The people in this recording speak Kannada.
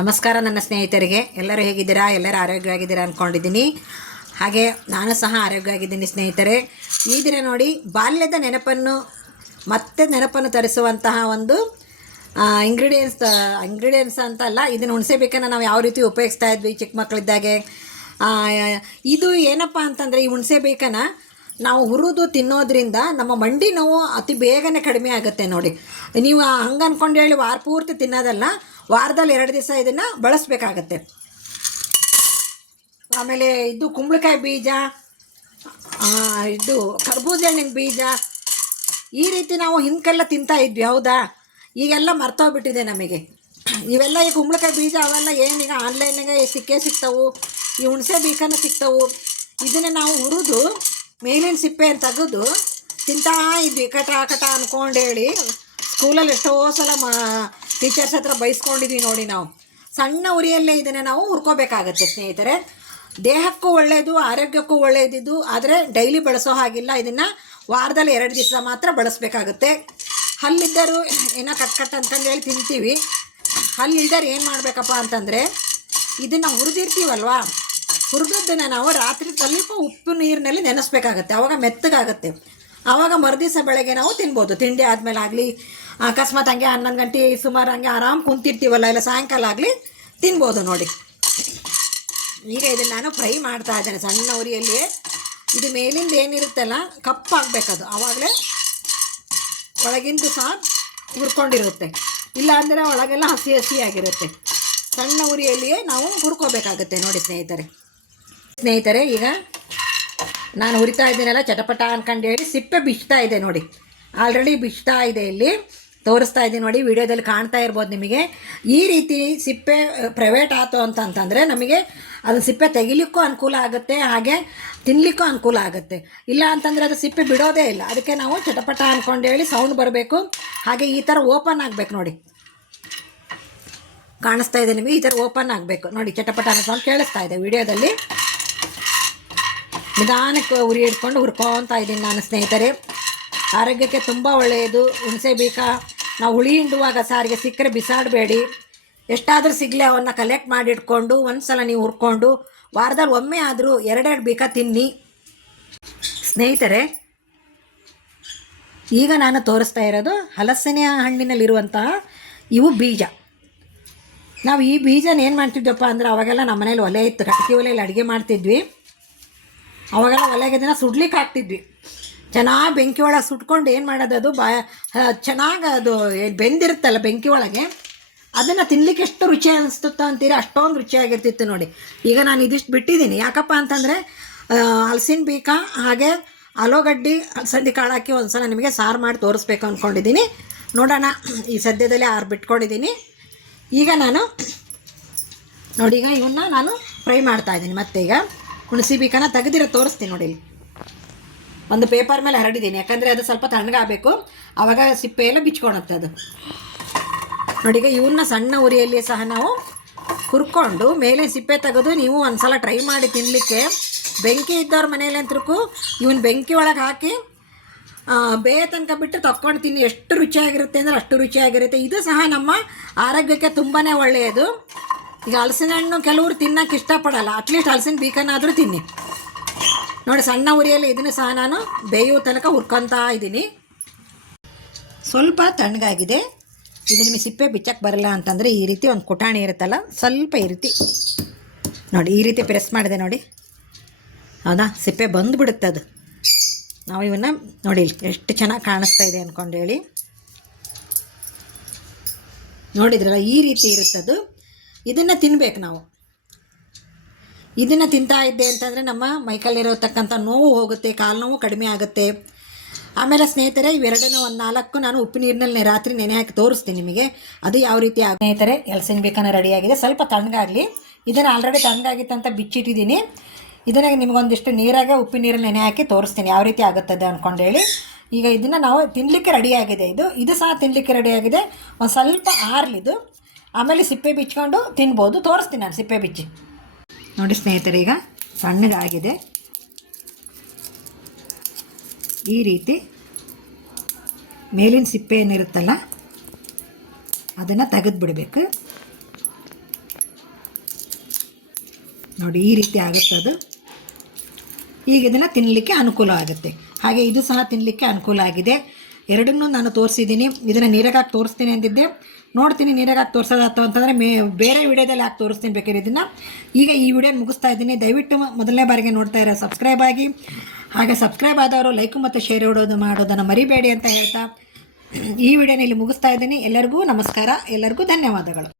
ನಮಸ್ಕಾರ ನನ್ನ ಸ್ನೇಹಿತರಿಗೆ. ಎಲ್ಲರೂ ಹೇಗಿದ್ದೀರಾ? ಎಲ್ಲರೂ ಆರೋಗ್ಯವಾಗಿದ್ದೀರಾ ಅಂದ್ಕೊಂಡಿದ್ದೀನಿ. ಹಾಗೆ ನಾನು ಸಹ ಆರೋಗ್ಯವಾಗಿದ್ದೀನಿ ಸ್ನೇಹಿತರೆ. ಈ ದಿನ ನೋಡಿ, ಬಾಲ್ಯದ ನೆನಪನ್ನು ತರಿಸುವಂತಹ ಒಂದು ಇಂಗ್ರೀಡಿಯೆಂಟ್ಸ್ ಅಂತ ಅಲ್ಲ, ಇದನ್ನು ಹುಣಸೆಬೇಕನ್ನು ನಾವು ಯಾವ ರೀತಿ ಉಪಯೋಗಿಸ್ತಾ ಇದ್ವಿ ಚಿಕ್ಕ ಮಕ್ಕಳಿದ್ದಾಗೆ. ಇದು ಏನಪ್ಪ ಅಂತಂದರೆ, ಈ ಹುಣಸೆಬೇಕನ್ನು ನಾವು ಹುರಿದು ತಿನ್ನೋದ್ರಿಂದ ನಮ್ಮ ಮಂಡಿ ನೋವು ಅತಿ ಬೇಗನೆ ಕಡಿಮೆ ಆಗುತ್ತೆ ನೋಡಿ. ನೀವು ಹಂಗೆ ಅಂದ್ಕೊಂಡು ಹೇಳಿ ವಾರ ಪೂರ್ತಿ ತಿನ್ನೋದಲ್ಲ, ವಾರದಲ್ಲಿ 2 ದಿವಸ ಇದನ್ನು ಬಳಸಬೇಕಾಗತ್ತೆ. ಆಮೇಲೆ ಇದು ಕುಂಬಳಕಾಯಿ ಬೀಜ, ಇದು ಕರ್ಬೂಜ ಹಣ್ಣಿನ ಬೀಜ, ಈ ರೀತಿ ನಾವು ಹಿಂದಕ್ಕೆಲ್ಲ ತಿಂತಾ ಇದ್ವಿ, ಹೌದಾ? ಈಗೆಲ್ಲ ಮರ್ತೋಗ್ಬಿಟ್ಟಿದೆ ನಮಗೆ ಇವೆಲ್ಲ. ಈ ಕುಂಬಳಕಾಯಿ ಬೀಜ ಅವೆಲ್ಲ ಏನೀಗ ಆನ್ಲೈನಾಗೆ ಸಿಗ್ತಾವು. ಈ ಹುಣಸೆ ಬೀಕನ್ನು ಸಿಗ್ತಾವು. ಇದನ್ನು ನಾವು ಹುರಿದು ಮೇಲಿನ ಸಿಪ್ಪೆಯನ್ನು ತೆಗೆದು ತಿಂತಾ ಇದ್ವಿ, ಕಟ ಅಂದ್ಕೊಂಡು ಹೇಳಿ. ಸ್ಕೂಲಲ್ಲಿ ಎಷ್ಟೋ ಸಲ ಟೀಚರ್ಸ್ ಹತ್ರ ಬೈಸ್ಕೊಂಡಿದ್ವಿ ನೋಡಿ. ನಾವು ಸಣ್ಣ ಉರಿಯಲ್ಲೇ ಇದನ್ನು ನಾವು ಹುರ್ಕೋಬೇಕಾಗತ್ತೆ ಸ್ನೇಹಿತರೆ. ದೇಹಕ್ಕೂ ಒಳ್ಳೆಯದು, ಆರೋಗ್ಯಕ್ಕೂ ಒಳ್ಳೆಯದಿದ್ದು. ಆದರೆ ಡೈಲಿ ಬಳಸೋ ಹಾಗಿಲ್ಲ. ಇದನ್ನು ವಾರದಲ್ಲಿ 2 ದಿವಸ ಮಾತ್ರ ಬಳಸಬೇಕಾಗುತ್ತೆ. ಹಲ್ಲಿದ್ದರು ಏನೋ ಕಟ್ ಅಂತಂದು ಹೇಳಿ ತಿಂತೀವಿ. ಹಲ್ಲಿಲ್ದರು ಏನು ಮಾಡಬೇಕಪ್ಪ ಅಂತಂದರೆ, ಇದನ್ನು ಹುರಿದಿರ್ತೀವಲ್ವಾ, ಹುರಿದದ್ದನ್ನು ನಾವು ರಾತ್ರಿ ಸ್ವಲ್ಪ ಉಪ್ಪು ನೀರಿನಲ್ಲಿ ನೆನೆಸ್ಬೇಕಾಗತ್ತೆ. ಆವಾಗ ಮೆತ್ತಗಾಗುತ್ತೆ. ಆವಾಗ ಮರುದಿವಸ ಬೆಳಗ್ಗೆ ನಾವು ತಿನ್ಬೋದು. ತಿಂಡಿ ಆದಮೇಲೆ ಆಗಲಿ, ಅಕಸ್ಮಾತ್ ಹಂಗೆ 11 ಗಂಟೆ ಸುಮಾರು ಹಂಗೆ ಆರಾಮ್ ಕುಂತಿರ್ತೀವಲ್ಲ, ಇಲ್ಲ ಸಾಯಂಕಾಲ ಆಗಲಿ ತಿನ್ಬೋದು ನೋಡಿ. ಈಗ ಇದನ್ನು ನಾನು ಫ್ರೈ ಮಾಡ್ತಾ ಇದ್ದೇನೆ ಸಣ್ಣ ಉರಿಯಲ್ಲಿ. ಇದು ಮೇಲಿಂದ ಏನಿರುತ್ತಲ್ಲ ಕಪ್ಪಾಗಬೇಕದು, ಆವಾಗಲೇ ಒಳಗಿಂದು ಸಹ ಹುರ್ಕೊಂಡಿರುತ್ತೆ. ಇಲ್ಲ ಅಂದರೆ ಒಳಗೆಲ್ಲ ಹಸಿಯಾಗಿರುತ್ತೆ. ಸಣ್ಣ ಉರಿಯಲ್ಲಿಯೇ ನಾವು ಹುರ್ಕೋಬೇಕಾಗತ್ತೆ ನೋಡಿ ಸ್ನೇಹಿತರೆ. ಈಗ ನಾನು ಹುರಿತಾ ಇದ್ದೀನಲ್ಲ, ಚಟಪಟ ಅನ್ಕೊಂಡು ಹೇಳಿ ಸಿಪ್ಪೆ ಬಿಚ್ತಾ ಇದೆ ನೋಡಿ. ಆಲ್ರೆಡಿ ಬಿಚ್ತಾ ಇದೆ, ಇಲ್ಲಿ ತೋರಿಸ್ತಾ ಇದ್ದೀನಿ ನೋಡಿ, ವಿಡಿಯೋದಲ್ಲಿ ಕಾಣ್ತಾ ಇರ್ಬೋದು ನಿಮಗೆ. ಈ ರೀತಿ ಸಿಪ್ಪೆ ಪ್ರೈವೇಟ್ ಆಯಿತು ಅಂತಂದರೆ ನಮಗೆ ಅದು ಸಿಪ್ಪೆ ತೆಗಿಲಿಕ್ಕೂ ಅನುಕೂಲ ಆಗುತ್ತೆ, ಹಾಗೆ ತಿನ್ನಲಿಕ್ಕೂ ಅನುಕೂಲ ಆಗುತ್ತೆ. ಇಲ್ಲ ಅಂತಂದರೆ ಅದು ಸಿಪ್ಪೆ ಬಿಡೋದೇ ಇಲ್ಲ. ಅದಕ್ಕೆ ನಾವು ಚಟಪಟ ಅಂದ್ಕೊಂಡು ಹೇಳಿ ಸೌಂಡ್ ಬರಬೇಕು. ಹಾಗೆ ಈ ಥರ ಓಪನ್ ಆಗಬೇಕು ನೋಡಿ, ಕಾಣಿಸ್ತಾ ಇದೆ ನಿಮಗೆ. ಈ ಥರ ಓಪನ್ ಆಗಬೇಕು ನೋಡಿ, ಚಟಪಟ ಅನ್ನೋ ಸೌಂಡ್ ಕೇಳಿಸ್ತಾ ಇದೆ ವಿಡಿಯೋದಲ್ಲಿ. ನಿಧಾನಕ್ಕೆ ಉರಿ ಹಿಡ್ಕೊಂಡು ಹುರ್ಕೊತಾ ಇದ್ದೀನಿ ನಾನು ಸ್ನೇಹಿತರೆ. ಆರೋಗ್ಯಕ್ಕೆ ತುಂಬ ಒಳ್ಳೆಯದು ಹುಣಸೆ ಬೀಕ. ನಾವು ಹುಳಿ ಹಿಂಡುವಾಗ ಸಾರಿಗೆ ಸಿಕ್ಕರೆ ಬಿಸಾಡಬೇಡಿ. ಎಷ್ಟಾದರೂ ಸಿಗಲಿ ಅವನ್ನು ಕಲೆಕ್ಟ್ ಮಾಡಿ ಇಟ್ಕೊಂಡು ಒಂದು ನೀವು ಹುರ್ಕೊಂಡು ವಾರದಲ್ಲಿ ಒಮ್ಮೆ ಆದರೂ 2 ಬೀಕ ತಿನ್ನಿ ಸ್ನೇಹಿತರೆ. ಈಗ ನಾನು ತೋರಿಸ್ತಾ ಇರೋದು ಹಲಸಿನ ಹಣ್ಣಿನಲ್ಲಿರುವಂತಹ ಇವು ಬೀಜ. ನಾವು ಈ ಬೀಜನ ಏನು ಮಾಡ್ತಿದ್ವಪ್ಪ ಅಂದರೆ, ಅವಾಗೆಲ್ಲ ನಮ್ಮ ಮನೇಲಿ ಒಲೆ ಇತ್ತು, ಕಟ್ಟಿಗೆ ಒಲೆಯಲ್ಲಿ ಅಡುಗೆ ಮಾಡ್ತಿದ್ವಿ. ಅವಾಗೆಲ್ಲ ಒಲೆಗೆ ದಿನ ಸುಡ್ಲಿಕ್ಕೆ ಹಾಕ್ತಿದ್ವಿ. ಚೆನ್ನಾಗಿ ಬೆಂಕಿ ಒಳಗೆ ಸುಟ್ಕೊಂಡು ಏನು ಮಾಡೋದು, ಅದು ಚೆನ್ನಾಗಿ ಅದು ಬೆಂದಿರುತ್ತಲ್ಲ ಬೆಂಕಿ ಒಳಗೆ, ಅದನ್ನು ತಿನ್ನಲಿಕ್ಕೆ ಎಷ್ಟು ರುಚಿ ಅನಿಸ್ತುತ್ತೋ ಅಂತೀರಿ, ಅಷ್ಟೊಂದು ರುಚಿಯಾಗಿರ್ತಿತ್ತು ನೋಡಿ. ಈಗ ನಾನು ಇದಿಷ್ಟು ಬಿಟ್ಟಿದ್ದೀನಿ. ಯಾಕಪ್ಪ ಅಂತಂದರೆ, ಹಲಸಿನ ಬೀಕ ಹಾಗೆ ಆಲೂಗಡ್ಡೆ ಅಲಸಂದಿ ಕಾಳು ಹಾಕಿ ಒಂದು ಸಲ ನಿಮಗೆ ಸಾರು ಮಾಡಿ ತೋರಿಸ್ಬೇಕು ಅಂದ್ಕೊಂಡಿದ್ದೀನಿ. ನೋಡೋಣ, ಈ ಸದ್ಯದಲ್ಲೇ ಬಿಟ್ಕೊಂಡಿದ್ದೀನಿ. ಈಗ ನಾನು ನೋಡಿ, ಈಗ ಇವನ್ನ ನಾನು ಫ್ರೈ ಮಾಡ್ತಾಯಿದ್ದೀನಿ. ಮತ್ತೆ ಈಗ ಹುಣಸೆ ಬೀಕನ ತೆಗೆದಿರೋ ತೋರಿಸ್ತೀನಿ ನೋಡಿ. ಇಲ್ಲಿ ಒಂದು ಪೇಪರ್ ಮೇಲೆ ಹರಡಿದ್ದೀನಿ, ಯಾಕಂದರೆ ಅದು ಸ್ವಲ್ಪ ತಣ್ಣಗಾಗಬೇಕು, ಆವಾಗ ಸಿಪ್ಪೆ ಎಲ್ಲ ಬಿಚ್ಕೊಳುತ್ತೆ ಅದು ನೋಡಿ. ಈಗ ಇವನ್ನ ಸಣ್ಣ ಉರಿಯಲ್ಲಿ ಸಹ ನಾವು ಹುರ್ಕೊಂಡು ಮೇಲೆ ಸಿಪ್ಪೆ ತೆಗೆದು ನೀವು ಒಂದು ಸಲ ಟ್ರೈ ಮಾಡಿ ತಿನ್ನಲಿಕ್ಕೆ. ಬೆಂಕಿ ಇದ್ದವ್ರ ಮನೇಲಿ ಅಂತೂ ಇವನ್ನ ಬೆಂಕಿ ಒಳಗೆ ಹಾಕಿ ತನಕ ಬಿಟ್ಟು ತಕ್ಕೊಂಡು ತಿನ್ನಿ. ಎಷ್ಟು ರುಚಿಯಾಗಿರುತ್ತೆ ಅಂದರೆ ಅಷ್ಟು ರುಚಿಯಾಗಿರುತ್ತೆ. ಇದು ಸಹ ನಮ್ಮ ಆರೋಗ್ಯಕ್ಕೆ ತುಂಬಾ ಒಳ್ಳೆಯದು. ಈಗ ಹಲಸಿನ ಹಣ್ಣು ಕೆಲವರು ತಿನ್ನೋಕ್ಕೆ ಇಷ್ಟಪಡಲ್ಲ, ಅಟ್ಲೀಸ್ಟ್ ಹಲಸಿನ ಬೀಕನಾದರೂ ತಿನ್ನಿ ನೋಡಿ. ಸಣ್ಣ ಉರಿಯಲ್ಲಿ ಇದನ್ನು ಸಹ ನಾನು ಬೇಯುವ ತನಕ ಹುರ್ಕೊತಾ ಇದ್ದೀನಿ. ಸ್ವಲ್ಪ ತಣ್ಣಗಾಗಿದೆ. ಇದು ನಿಮಗೆ ಸಿಪ್ಪೆ ಬಿಚ್ಚಕ್ಕೆ ಬರಲ್ಲ ಅಂತಂದರೆ ಈ ರೀತಿ ಒಂದು ಕುಟಾಣಿ ಇರುತ್ತಲ್ಲ, ಸ್ವಲ್ಪ ಈ ರೀತಿ ನೋಡಿ, ಈ ರೀತಿ ಪ್ರೆಸ್ ಮಾಡಿದೆ ನೋಡಿ, ಹೌದಾ, ಸಿಪ್ಪೆ ಬಂದುಬಿಡುತ್ತೆ ಅದು. ನಾವು ಇವನ್ನ ನೋಡಿ ಎಷ್ಟು ಚೆನ್ನಾಗಿ ಕಾಣಿಸ್ತಾ ಇದೆ ಅಂದ್ಕೊಂಡು ಹೇಳಿ. ನೋಡಿದ್ರಲ್ಲ, ಈ ರೀತಿ ಇರುತ್ತದು. ಇದನ್ನು ತಿನ್ನಬೇಕು ನಾವು. ಇದನ್ನು ತಿಂತಾ ಇದ್ದೆ ಅಂತಂದರೆ ನಮ್ಮ ಮೈಕಲ್ಲಿರತಕ್ಕಂಥ ನೋವು ಹೋಗುತ್ತೆ, ಕಾಲು ನೋವು ಕಡಿಮೆ ಆಗುತ್ತೆ. ಆಮೇಲೆ ಸ್ನೇಹಿತರೆ, ಇವೆರಡನ್ನೂ ಒಂದು 4 ನಾನು ಉಪ್ಪು ನೀರಿನಲ್ಲಿ ರಾತ್ರಿ ನೆನೆ ಹಾಕಿ ತೋರಿಸ್ತೀನಿ ನಿಮಗೆ, ಅದು ಯಾವ ರೀತಿ ಸ್ನೇಹಿತರೆ. ಹಲಸಿನ ಬೀಕನ ರೆಡಿಯಾಗಿದೆ. ಸ್ವಲ್ಪ ತಣ್ಣಗಾಗಲಿ. ಇದನ್ನು ಆಲ್ರೆಡಿ ತಣ್ಣಗಾಗಿತ್ತಂತ ಬಿಚ್ಚಿಟ್ಟಿದ್ದೀನಿ. ಇದನ್ನು ನಿಮಗೊಂದಿಷ್ಟು ನೀರಾಗೆ ಉಪ್ಪು ನೀರಲ್ಲಿ ನೆನೆ ಹಾಕಿ ತೋರಿಸ್ತೀನಿ ಯಾವ ರೀತಿ ಆಗುತ್ತದೆ ಅಂದ್ಕೊಂಡು ಹೇಳಿ. ಈಗ ಇದನ್ನು ನಾವು ತಿನ್ನಲಿಕ್ಕೆ ರೆಡಿಯಾಗಿದೆ. ಇದು ಸಹ ತಿನ್ನಲಿಕ್ಕೆ ರೆಡಿಯಾಗಿದೆ. ಒಂದು ಸ್ವಲ್ಪ ಆರ್ಲಿದು, ಆಮೇಲೆ ಸಿಪ್ಪೆ ಬಿಚ್ಕೊಂಡು ತಿನ್ಬೋದು. ತೋರಿಸ್ತೀನಿ ನಾನು ಸಿಪ್ಪೆ ಬಿಚ್ಚಿ ನೋಡಿ ಸ್ನೇಹಿತರೆ. ಈಗ ಸಣ್ಣದಾಗಿದೆ. ಈ ರೀತಿ ಮೇಲಿನ ಸಿಪ್ಪೆ ಏನಿರುತ್ತಲ್ಲ ಅದನ್ನು ತೆಗೆದುಬಿಡಬೇಕು. ನೋಡಿ ಈ ರೀತಿ ಆಗುತ್ತೆ ಅದು. ಈಗ ಇದನ್ನು ತಿನ್ನಲಿಕ್ಕೆ ಅನುಕೂಲ ಆಗುತ್ತೆ. ಹಾಗೆ ಇದು ಸಹ ತಿನ್ನಲಿಕ್ಕೆ ಅನುಕೂಲ ಆಗಿದೆ. ಎರಡನ್ನೂ ನಾನು ತೋರಿಸಿದ್ದೀನಿ. ಇದನ್ನು ನೀರಾಗಿ ಹಾಕಿ ತೋರಿಸ್ತೀನಿ ಅಂದಿದ್ದೆ, ನೋಡ್ತೀನಿ ನೀರಾಗಿ ಹಾಕಿ ತೋರಿಸೋದಾಯ್ತು ಅಂತಂದರೆ ಬೇರೆ ವಿಡಿಯೋದಲ್ಲಿ ಹಾಕಿ ತೋರಿಸ್ತೀನಿ ಬೇಕಾದ್ರೆ ಇದನ್ನು. ಈಗ ಈ ವಿಡಿಯೋನ ಮುಗಿಸ್ತಾ ಇದ್ದೀನಿ. ದಯವಿಟ್ಟು ಮೊದಲನೇ ಬಾರಿಗೆ ನೋಡ್ತಾ ಇರೋ ಸಬ್ಸ್ಕ್ರೈಬ್ ಆಗಿ, ಹಾಗೆ ಸಬ್ಸ್ಕ್ರೈಬ್ ಆದವರು ಲೈಕ್ ಮತ್ತು ಶೇರ್ ಮಾಡೋದನ್ನು ಮರಿಬೇಡಿ ಅಂತ ಹೇಳ್ತಾ ಈ ವಿಡಿಯೋನ ಇಲ್ಲಿ ಮುಗಿಸ್ತಾ ಇದ್ದೀನಿ. ಎಲ್ಲರಿಗೂ ನಮಸ್ಕಾರ, ಎಲ್ಲರಿಗೂ ಧನ್ಯವಾದಗಳು.